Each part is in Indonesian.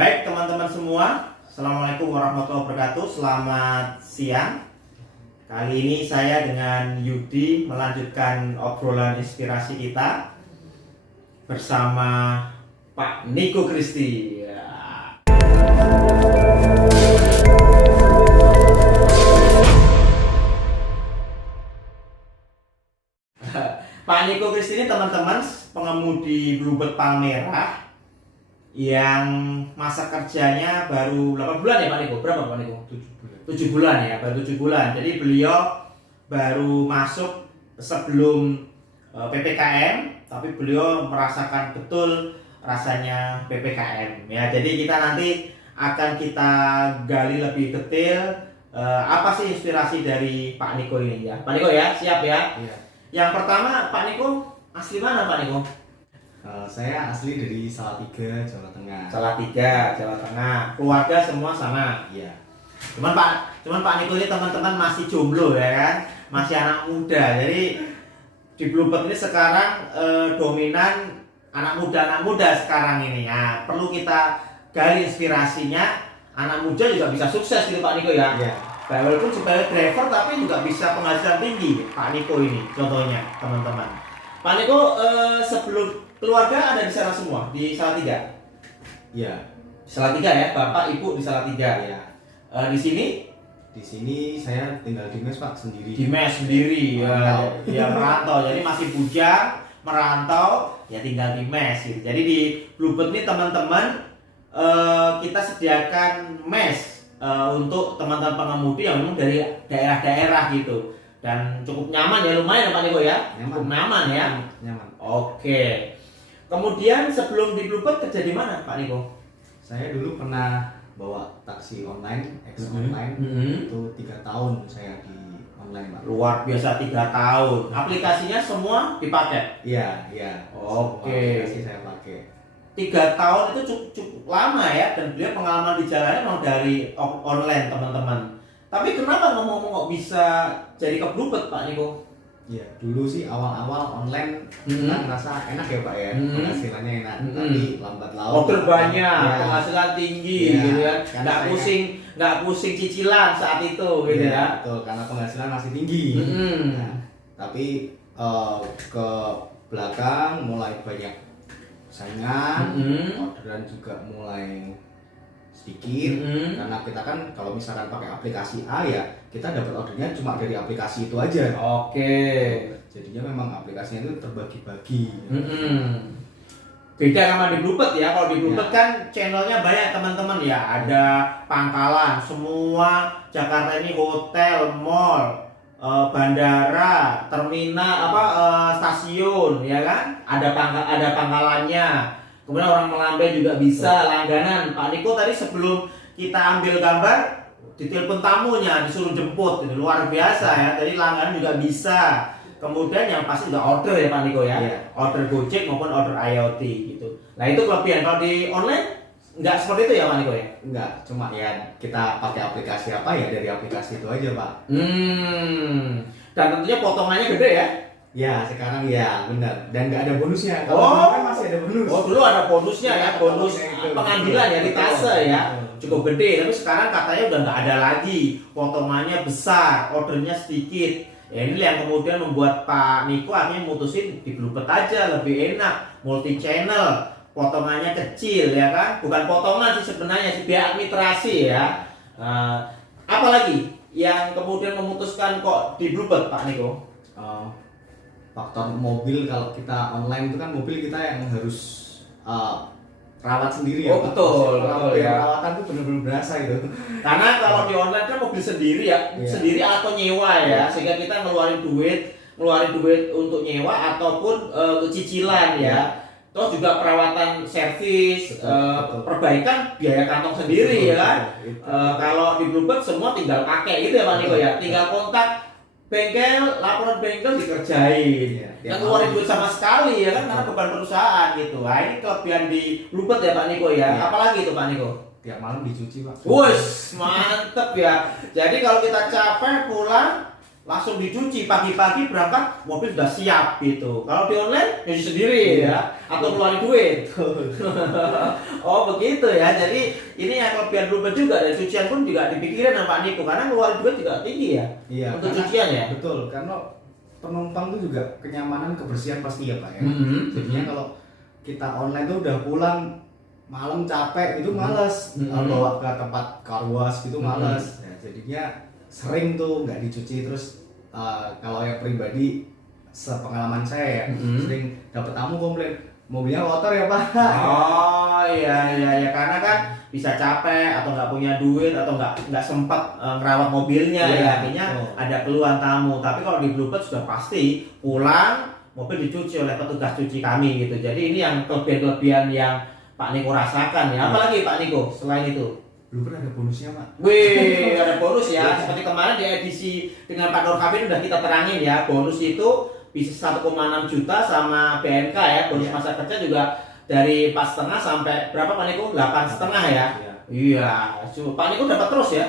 Baik teman-teman semua, Assalamualaikum warahmatullahi wabarakatuh. Selamat siang. Kali ini saya dengan Yudi melanjutkan obrolan inspirasi kita bersama Pak Niko Kristi. Pak Niko Kristi ini teman-teman pengemudi Bluebird Palmerah yang masa kerjanya baru 8 bulan ya Pak Niko? Berapa Pak Niko? 7 bulan ya, baru 7 bulan. Jadi beliau baru masuk sebelum PPKM, tapi beliau merasakan betul rasanya PPKM ya. Jadi kita nanti akan kita gali lebih detail apa sih inspirasi dari Pak Niko ini ya. Pak Niko ya, siap ya? Iya. Yang pertama, Pak Niko asli mana Pak Niko? Saya asli dari Salatiga, Jawa Tengah. Salatiga, Jawa Tengah. Keluarga semua sama. Iya. Cuman Pak Niko ini teman-teman masih jomblo ya kan, masih anak muda. Jadi di Bluebird ini sekarang dominan anak muda sekarang ini. Nah, perlu kita gali inspirasinya. Anak muda juga bisa sukses gitu Pak Niko ya. Iya. Walaupun sebagai driver tapi juga bisa penghasilan tinggi Pak Niko ini contohnya teman-teman. Pak Niko sebelum keluarga ada di sana semua di Salatiga. Iya. Salatiga ya, bapak ibu di Salatiga. Iya. Di sini Di sini saya tinggal di mes Pak sendiri. di mes sendiri ya, Merantau. ya merantau. Jadi masih bujang, merantau, ya tinggal di mes gitu. Jadi di Bluebird ini teman-teman kita sediakan mes untuk teman-teman pengemudi yang memang dari daerah-daerah gitu. Dan cukup nyaman ya, lumayan Pak Niko ya. Nyaman. Cukup nyaman ya. Nyaman. Oke. Kemudian sebelum di Bluebird kerja di mana Pak Niko? Saya dulu pernah bawa taksi online, online. Itu 3 tahun saya di online Pak. Luar biasa 3 tahun. Aplikasinya semua dipakai. Iya, iya. Oke. Semua aplikasi saya pakai. 3 tahun itu cukup lama ya, dan beliau pengalaman di jalannya memang dari online teman-teman. Tapi kenapa ngomong-ngomong kok bisa jadi ke Bluebird Pak Niko? Iya, dulu sih awal-awal online kita ngerasa enak ya Pak ya, penghasilannya enak. Tapi lambat laun Order banyak, ya, penghasilan tinggi Iya, gitu kan. karena Nggak pusing cicilan saat itu gitu iya, ya. betul, karena penghasilan masih tinggi. Nah, tapi ke belakang mulai banyak saingan, orderan juga mulai sedikit. Karena kita kan kalau misalkan pakai aplikasi A ya kita dapat ordernya cuma dari aplikasi itu aja. Oke. Jadinya memang aplikasinya itu terbagi-bagi. Beda sama di Bluebird ya. Kalau di Bluebird kan channelnya banyak teman-teman ya. Ada pangkalan, semua Jakarta ini hotel, mall, bandara, terminal, stasiun, ya kan? Ada pangkalannya. Kemudian orang melambai juga bisa langganan. Pak Niko tadi sebelum kita ambil gambar, ditelepon tamunya, disuruh jemput, itu luar biasa ya. Jadi langganan juga bisa. Kemudian yang pasti juga order ya Pak Niko ya, order Gojek maupun order IoT gitu. Nah itu kelebihan. Kalau di online nggak seperti itu ya Pak Niko ya? Enggak, cuma ya kita pakai aplikasi apa ya dari aplikasi itu aja Pak. Dan tentunya potongannya gede ya? Ya sekarang ya benar, dan nggak ada bonusnya. Kalau dulu kan masih ada bonus. Oh dulu ada bonusnya ya, bonus itu. pengambilan ya di tase ya, cukup gede. Tapi sekarang katanya udah nggak ada lagi, potongannya besar, ordernya sedikit. Ya ini yang kemudian membuat Pak Niko akhirnya mutusin di Bluebird aja, lebih enak, multi channel, potongannya kecil ya kan, bukan potongan sih sebenarnya sih, biaya administrasi ya. Apalagi yang kemudian memutuskan kok di Bluebird Pak Niko? Faktor mobil, kalau kita online itu kan mobil kita yang harus rawat sendiri ya. Oh betul ya. Perawatan tuh benar-benar berasa itu. Karena kalau di online kan mobil sendiri ya, sendiri atau nyewa ya, sehingga kita ngeluarin duit untuk nyewa ataupun cicilan ya. Terus juga perawatan servis, perbaikan biaya kantong sendiri ya kan. Kalau di Bluebird semua tinggal pakai gitu ya Pak Niko ya, tinggal kontak bengkel, laporan bengkel dikerjain. Nggak keluarin duit sama sekali ya kan, karena beban perusahaan gitu. Nah ini kelebihan di Bluebird ya Pak Niko ya. Apalagi itu Pak Niko? Tiap malam dicuci Pak. Wush, mantep ya. Jadi kalau kita capek pulang, langsung dicuci, pagi-pagi berangkat mobil sudah siap gitu. Kalau di online nyuci sendiri ya, atau keluarin duit. Oh begitu ya. Jadi ini yang kelebihan Bluebird juga, dan cucian pun juga dipikirin sama Pak Niko karena ngeluarin duit juga tinggi ya. Iya, untuk cucian ya. Betul, karena penumpang itu juga kenyamanan, kebersihan pasti ya Pak ya. Jadinya kalau kita online tuh udah pulang malam capek itu males, bawa ke tempat car wash gitu males. Ya, jadinya sering tuh nggak dicuci. Terus kalau yang pribadi sepengalaman saya ya, sering dapat tamu komplain mobilnya kotor ya Pak. Oh iya karena kan bisa capek atau nggak punya duit atau nggak sempat ngerawat mobilnya ya, akhirnya ada keluhan tamu. Tapi kalau di Bluebird sudah pasti pulang mobil dicuci oleh petugas cuci kami gitu. Jadi ini yang kelebihan yang Pak Niko rasakan ya. Apalagi Pak Niko selain itu? Bluebird ada bonusnya Pak. Wih, ada bonus ya. Seperti kemarin di edisi dengan Pak Nur Kavin udah kita terangin ya. Bonus itu bisa 1,6 juta sama BNK ya. Bonus masa kerja juga dari 4,5 sampai berapa Pak Niko? 8,5 ya. Iya, Pak Niko dapat terus ya.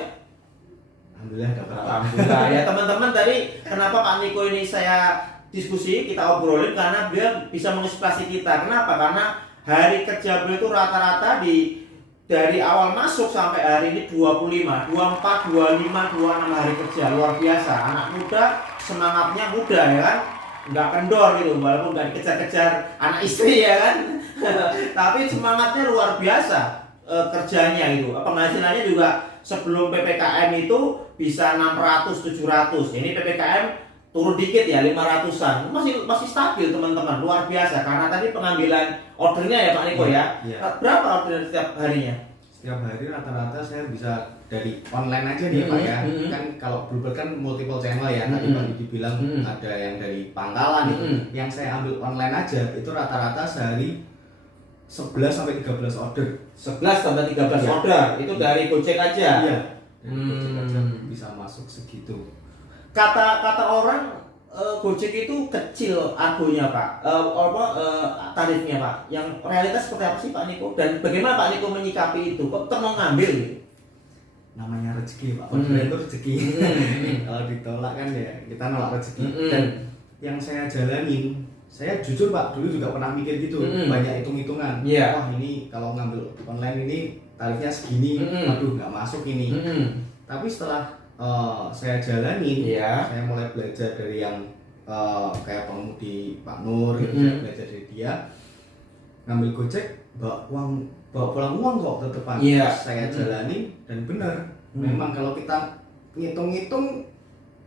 Alhamdulillah dapat. Alhamdulillah ya teman-teman. Tadi kenapa Pak Niko ini saya diskusi, kita obrolin karena dia bisa menginspirasi kita. Kenapa? Karena hari kerja beliau itu rata-rata dari awal masuk sampai hari ini 25, 24, 25, 26 hari kerja. Luar biasa. Anak muda semangatnya muda ya kan. Nggak kendor gitu, walaupun nggak dikejar-kejar anak istri ya kan. Tapi semangatnya luar biasa. Kerjanya itu, penghasilannya juga sebelum PPKM itu bisa 600-700. Ini PPKM turun dikit ya, 500-an. Masih stabil teman-teman, luar biasa. Karena tadi pengambilan ordernya ya Pak Niko ya. Berapa order setiap harinya? Setiap hari rata-rata saya bisa dari online aja nih Pak ya. Kan kalau Bluebird kan multiple channel ya. Tadi Pak Didi bilang ada yang dari pangkalan itu. Yang saya ambil online aja itu rata-rata sehari 11 sampai 13 order. 11 sampai 13 order. Itu dari Gojek aja. Iya. Dari Gojek aja bisa masuk segitu. Kata orang Gojek itu kecil argonya Pak, tarifnya Pak. Yang realitas seperti apa sih Pak Niko? Dan bagaimana Pak Niko menyikapi itu? Kok mau ngambil gitu? Namanya rezeki Pak, orderan itu rezeki. Kalau ditolak kan ya kita nolak rezeki. Dan yang saya jalanin, saya jujur Pak, dulu juga pernah mikir gitu, banyak hitung-hitungan. Wah ini kalau ngambil online ini tarifnya segini, aduh nggak masuk ini. Tapi setelah saya jalanin, saya mulai belajar dari yang kayak pengemudi Pak Nur, gitu. Saya belajar dari dia, ngambil Gojek, bawa pulang uang kok tetepan. Saya jalani dan benar. Memang kalau kita ngitung-ngitung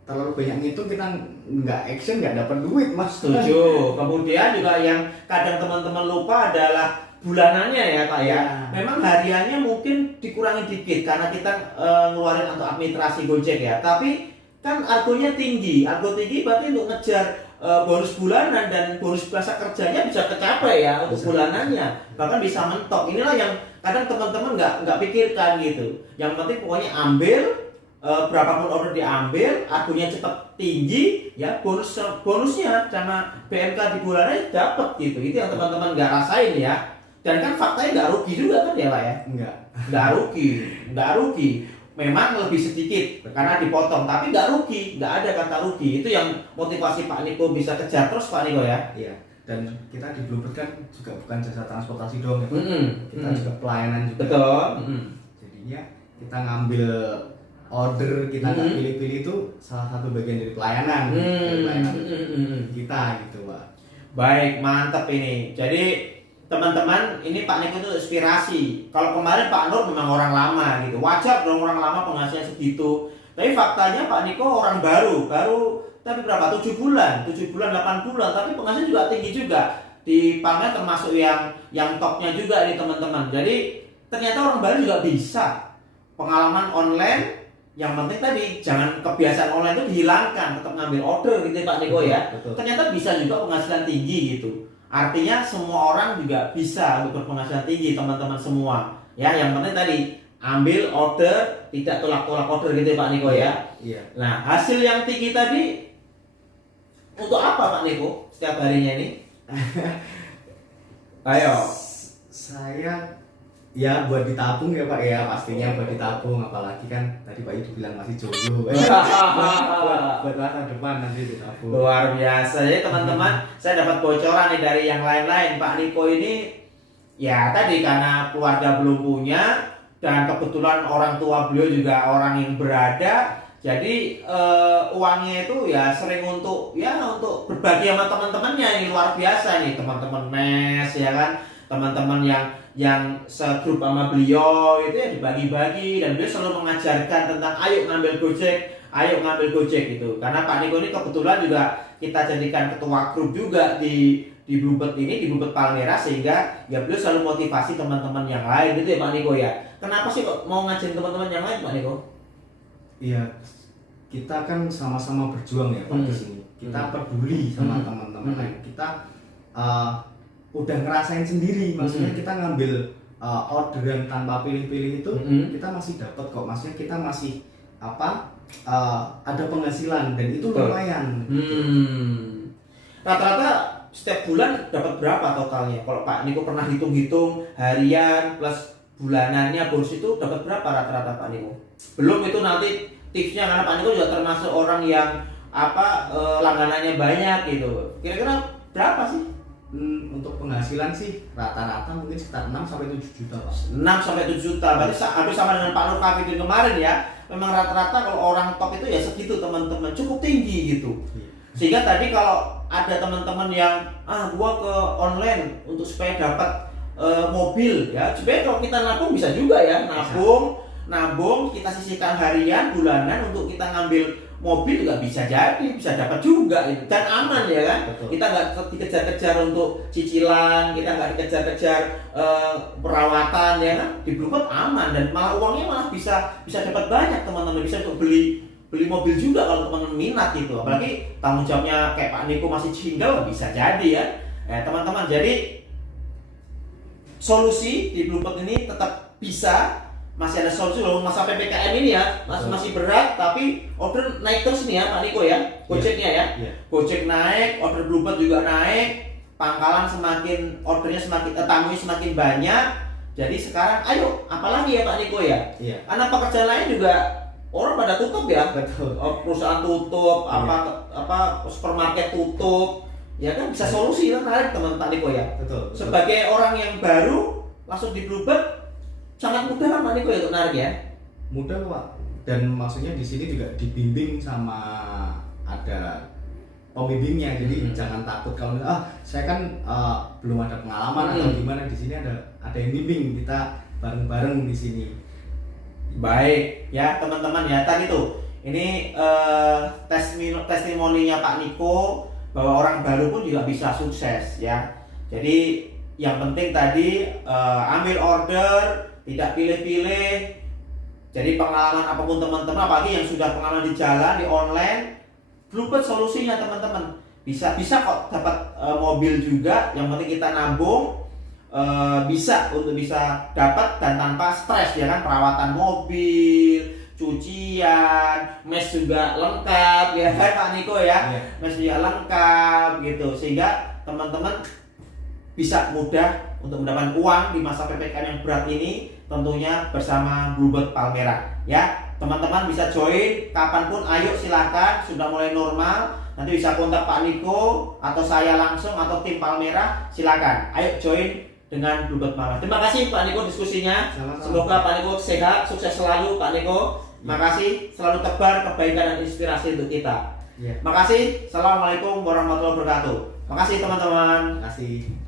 terlalu banyak ngitung, kita nggak action, nggak dapat duit Mas. Setuju. Kemudian juga yang kadang teman-teman lupa adalah bulanannya ya Pak ya. Memang hariannya mungkin dikurangi dikit karena kita ngeluarin untuk administrasi Gojek ya. Tapi kan argonya tinggi. Argo tinggi berarti untuk ngejar bonus bulanan dan bonus masa kerjanya bisa tercapai ya untuk bulanannya. Bahkan bisa mentok. Inilah yang kadang teman-teman nggak pikirkan gitu. Yang penting pokoknya ambil berapapun order diambil, argonya cepat tinggi, ya bonusnya sama BMK di bulanannya dapat gitu. Itu yang teman-teman nggak rasain ya. Dan kan faktanya nggak rugi juga kan ya Pak ya? Nggak rugi. Memang lebih sedikit karena dipotong, tapi nggak rugi, nggak ada kata rugi. Itu yang motivasi Pak Niko bisa kejar terus Pak Niko ya. Iya. Dan kita di Bluebird kan juga bukan jasa transportasi doang ya Pak. Kita juga pelayanan juga. Betul. Jadinya kita ngambil order, kita nggak pilih-pilih itu salah satu bagian dari pelayanan. Kita gitu Pak. Baik, mantap ini. Jadi teman-teman, ini Pak Niko itu inspirasi. Kalau kemarin Pak Nur memang orang lama gitu, wajar dong orang lama penghasilan segitu. Tapi faktanya Pak Niko orang baru tapi berapa? 7 bulan, 8 bulan, tapi penghasilan juga tinggi juga. Di pamer termasuk yang topnya juga nih teman-teman. Jadi ternyata orang baru juga bisa. Pengalaman online, yang penting tadi jangan kebiasaan online itu dihilangkan, tetap ngambil order gitu Pak Niko ya. Ternyata bisa juga penghasilan tinggi gitu. Artinya semua orang juga bisa untuk berpenghasilan tinggi teman-teman semua. Ya, yang penting tadi ambil order, tidak tolak-tolak order gitu Pak Niko ya. Nah, hasil yang tinggi tadi untuk apa Pak Niko setiap harinya ini? Ayo. Saya Ya buat ditabung ya Pak ya, pastinya buat ditabung, apalagi kan tadi Pak Idu bilang masih jomblo. buat masa depan nanti ditabung. Luar biasa. Jadi teman-teman, saya dapat bocoran nih dari yang lain-lain. Pak Niko ini ya tadi karena keluarga belum punya dan kebetulan orang tua beliau juga orang yang berada. Jadi uangnya itu ya sering untuk berbagi sama teman-temannya. Ini luar biasa nih, teman-teman mes ya kan, teman-teman yang segrup sama beliau itu ya dibagi-bagi, dan beliau selalu mengajarkan tentang ayo ngambil Gojek gitu. Karena Pak Niko ini kebetulan juga kita jadikan ketua grup juga di Bluebird ini, di Bluebird Palmera, sehingga ya beliau selalu motivasi teman-teman yang lain gitu ya Pak Niko ya. Kenapa sih kok mau ngajarin teman-teman yang lain Pak Niko? Iya, kita kan sama-sama berjuang ya Pak di sini. Kita peduli sama teman-teman lain. Kita udah ngerasain sendiri, maksudnya kita ngambil orderan tanpa pilih-pilih itu kita masih dapat kok, maksudnya kita masih ada penghasilan dan itu lumayan. Rata-rata setiap bulan dapat berapa totalnya? Kalau Pak Niko pernah hitung-hitung harian plus bulanannya bonus itu dapat berapa rata-rata Pak Niko? Belum itu nanti tipsnya, karena Pak Niko juga termasuk orang yang langganannya banyak gitu. Kira-kira berapa sih? Untuk penghasilan sih rata-rata mungkin sekitar 6 sampai 7 juta Pak. 6 sampai 7 juta. Berarti hampir sama dengan Pak Nur Kafidin kemarin ya. Memang rata-rata kalau orang top itu ya segitu teman-teman, cukup tinggi gitu. Sehingga tadi kalau ada teman-teman yang gua ke online untuk supaya dapat mobil ya. Sebenarnya kalau kita nabung bisa juga ya, nabung kita sisihkan harian, bulanan untuk kita ngambil mobil juga bisa dapat juga gitu. Dan aman ya kan. Betul. Kita nggak dikejar-kejar untuk cicilan, kita nggak dikejar-kejar perawatan ya kan. Di Bluebird aman, dan malah uangnya malah bisa dapat banyak teman-teman, bisa untuk beli mobil juga kalau teman-teman minat gitu. Apalagi tanggung jawabnya kayak Pak Niko masih single, bisa jadi ya. Teman-teman, jadi solusi di Bluebird ini tetap bisa. Masih ada solusi walaupun masa PPKM ini ya masih berat, tapi order naik terus nih ya Pak Niko ya, Gojeknya ya. Gojek naik, order Bluebird juga naik, pangkalan semakin ordernya tamunya semakin banyak. Jadi sekarang ayo apalagi ya Pak Niko ya. Karena pekerjaan lain juga orang pada tutup ya. Betul. Perusahaan tutup, supermarket tutup. Ya kan bisa solusi kan, menarik teman Pak Niko ya. Betul. Sebagai orang yang baru langsung di Bluebird sangat mudah kan Pak Niko ya untuk narik ya? Mudah Pak, dan maksudnya di sini juga dibimbing sama ada pembimbingnya, jadi jangan takut kalau saya kan belum ada pengalaman atau gimana, di sini ada yang bimbing, kita bareng-bareng di sini. Baik ya teman-teman ya, tadi tuh ini testimoninya Pak Niko bahwa orang baru pun juga bisa sukses ya. Jadi yang penting tadi ambil order, tidak pilih-pilih. Jadi pengalaman apapun teman-teman, apalagi yang sudah pengalaman di jalan, di online, Bluebird solusinya teman-teman. Bisa kok dapat mobil juga, yang penting kita nabung, bisa dapat dan tanpa stres ya kan, perawatan mobil, cucian, mes juga lengkap ya kan Pak Niko ya. Mes juga lengkap gitu, sehingga teman-teman bisa mudah untuk mendapatkan uang di masa PPKM yang berat ini, tentunya bersama Bluebird Palmera ya. Teman-teman bisa join kapanpun, ayo silakan, sudah mulai normal. Nanti bisa kontak Pak Niko atau saya langsung atau tim Palmera, silakan. Ayo join dengan Bluebird Palmera. Terima kasih Pak Niko diskusinya. Semoga Pak Niko sehat, sukses selalu Pak Niko. Makasih, selalu tebar kebaikan dan inspirasi untuk kita. Makasih. Assalamualaikum warahmatullahi wabarakatuh. Makasih teman-teman. Makasih.